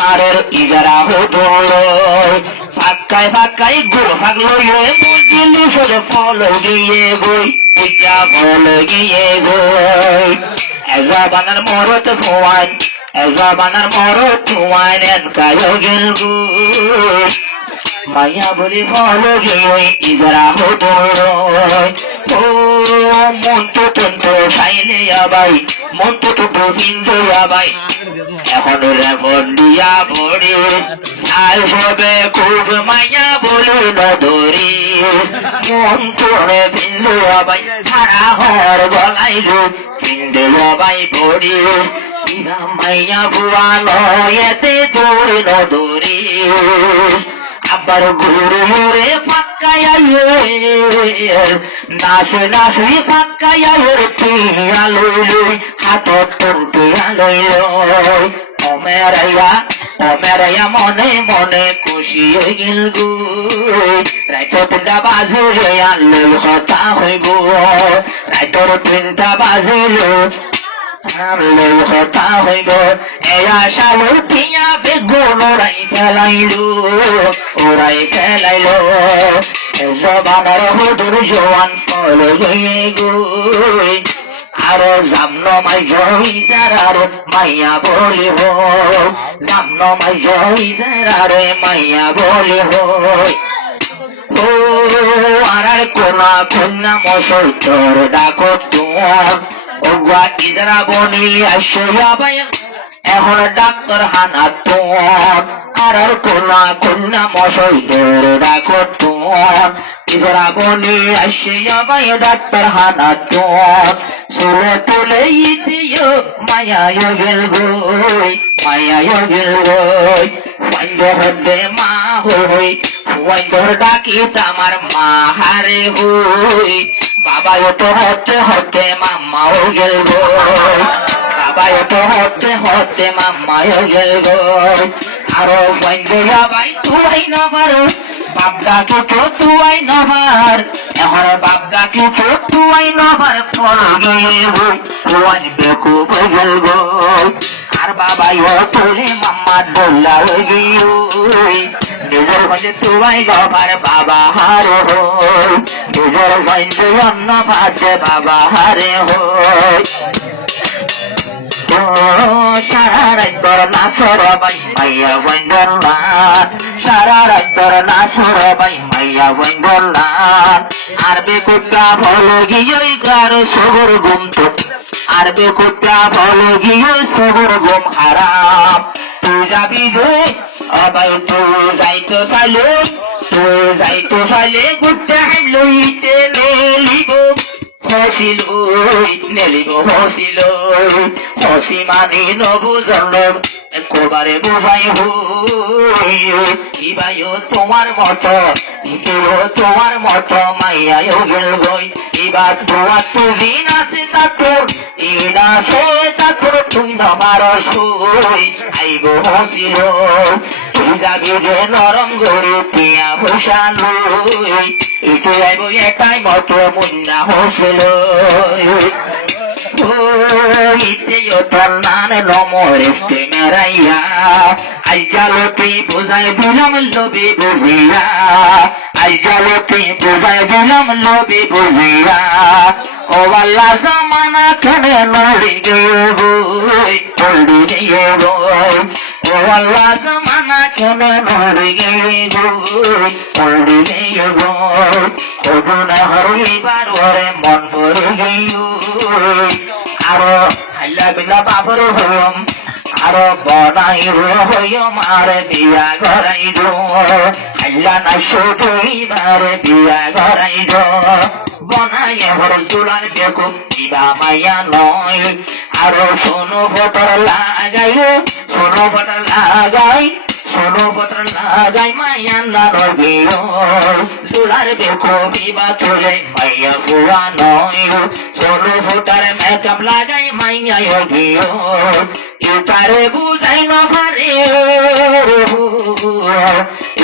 মারের ইজারা হতো ফাঁকায় ফাঁকায় গুল ফাঁকলো মুজিলি সরে ফল গিয়ে গই পূজা ফল গিয়ে গই এজাবানার মরত ভোয়ান এজাবানার মরত ভোয়ান এনকায় গেল গই মায়া বলি ফল গিয়ে ইজারা হতো ও মন্ত্র তন্ত্র সাইলে আবাই মন্ত্র তন্ত্র হিন্দু আবাই এখন রেবন দিয়া পড়ে সাল সবে খুব মায়া বলি নদরি মন করে বিন্দু আবাই সারা হর গলাই রূপ পিণ্ডে আবাই পড়ে মাইয়া বুয়া নয়েতে দূর নদরি আবার ঘুরে ঘুরে ফাঁকায় নাচে নাচে ফাঁকায় টিয়া লই হাতত টিয়া লই অমেরাইয়া মনে মনে খুশি হয়ে গেল গো রাইতর 3টা বাজে আনলো কথা হইব রাইতর 3টা বাজিলো আনলো কথা হইব এরা সালো টিয়া বেগুন ওরাই ফেলাইলো জবানার হুদুর জোয়ান ফল গিয়ে গই আরো জামন মাই জইজার মাইয়া বলি হই জামন মাই জইজার মাইয়া বলি হই ও আর কোনা কন্যা মশল তোর ডাকো তোমার ওগা ইদারা বনি আসিয়া বাই এখন ডাক্তার হানা তোমার আর কোনা কন্যা মশল তোর ডাকো তোমার ইদারা বনি আসিয়া বাই ডাক্তার হানা তোমার সুরে তুলে ইতিও মায়া গেল গই মায়া গেল গই ফাইন্দ হদে মা হই ফাইন্দ ডাকি তামার মা হারে হই বাবা তো হতে হতে মাম্মাও গেল গই বাবা তো হতে হতে মাম্মাও গেল গই আরো ফাইন্দ বাই তুই না পারো বাপদাকে তো তুই নবার এখন বাপদাকে তো তুই নবার ফল গিয়ে গই তুই বেকু বগল গই আর বাবাই তোরে মাম্মা দোল্লা হয়ে গই নিজের ভাইতে তুই গবার বাবা হারে হই নিজের ভাইতে অন্য ভাতে বাবা হারে হই সারা রাত নাচর বাই মাইয়া বন্ধলা সারা রাত নাচর বাই মাইয়া বন্ধলা আর বেকুটা ফল গিয়ে গার সগর গুম তো আর বেকুটা ফল গিয়ে সগর গুম হারাম তুই যাবি রে আবাই তুই যাইতো সালে গুটা লইতে নেলিব হসিল নেলিব হসি মানি নবুজল কোবারে বুঝাই হইবাইও তোমার মতো তোমার মতো মাইয়াও গেল গই এবার তোমার তুদিন আছে তাতোর ইন আছে তাতোর তুই নবার সই আইব হসিল তুই যাবি যে নরম গরু পিয়া ভূষালো এটু আইব একাই মতো মুন্না হসিল ইতেও তোর নান নমরেস্তে মেরাইয়া আইজালতি বুঝাই দিলাম লবি বুঝিয়া আইজালতি বুঝাই দিলাম লবি বুঝিয়া ও আল্লাহ জামানা কেনে নড়ি গই পড়ি গিয়ে গই ও আল্লাহ জামানা কেনে নড়ি গই পড়ি গিয়ে গই কবুনা হইবার ওরে মন পড়ে গই আরো হাইলা বিলা বাবর হইম আরো বনাই হইম আর বিয়া ঘরাই হাইলা না শুধুই মারে বিয়া ঘরাই বনাই হর চুলার বেকু দিবা মাইয়া নয় আরো সোনো বটর লাগাই সোনো বটর লাগাই মাইয়া নানর বিয় চুলার বেকু দিবা চলে মাইয়া বুয়া নয় সোনো বটর মেকআপ লাগাই মাইয়া গিয় এটারে বুঝাই না পারে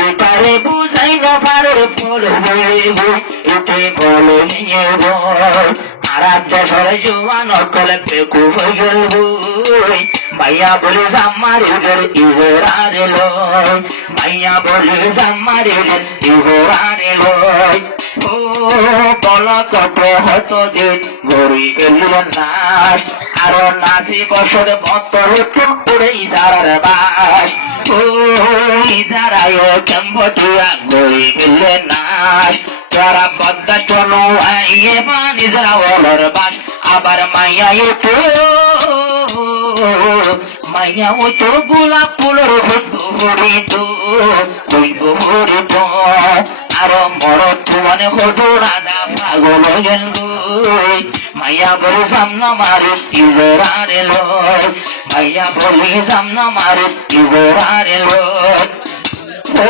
এটারে বুঝাই না পারে ফল এতে বল নিয়ে আর দেশের জোয়ান অকলে পেকু হয়ে গেল মাইয়া বলে জামারিদের ইহরারে লয় মাইয়া বলে জামারিদের ইহরারে লয় ও বলা কত হতো দিন গড়ি এলিল নাশ আরো নাসি বছর বতর উড়ে ইজারার বাস ও ইজারায় কেম্বটিয়া গড়ি এলে নাশ তোরা বদ্দা চলো আইয়ে পানি যারা ওলর বাস আবার মাইয়া তো মাইয়া ওই তো গোলাপ ফুলের হরিত হরিত আরো মরত মানে হতো রাজা পাগল গেল মাইয়া বলে সামনা মারিস ইজরারে লয় মাইয়া বলে সামনা মারিস ইজরারে লয় ও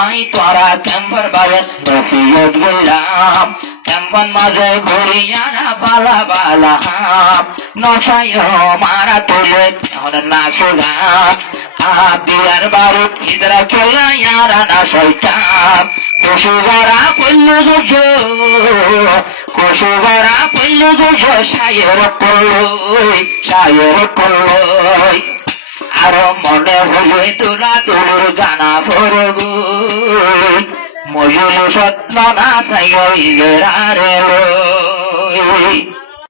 আই তোরা ক্যাম্পার বাজে নসিহত গেলাম ক্যাম্পান মাঝে ঘুরিয়ারা বালা বালা হাম নশায় মারা তুলে না শোনা বিয়ার বারো ইদরা চলে ইয়ারা না শৈতাম কসুগরা পল্লু যুদ্ধ কসুগরা পল্লু যুদ্ধ সায়ের পল্লই আরো মনে হলে তোরা তোর জানা ফরগ ময়ূর সত্য না সাই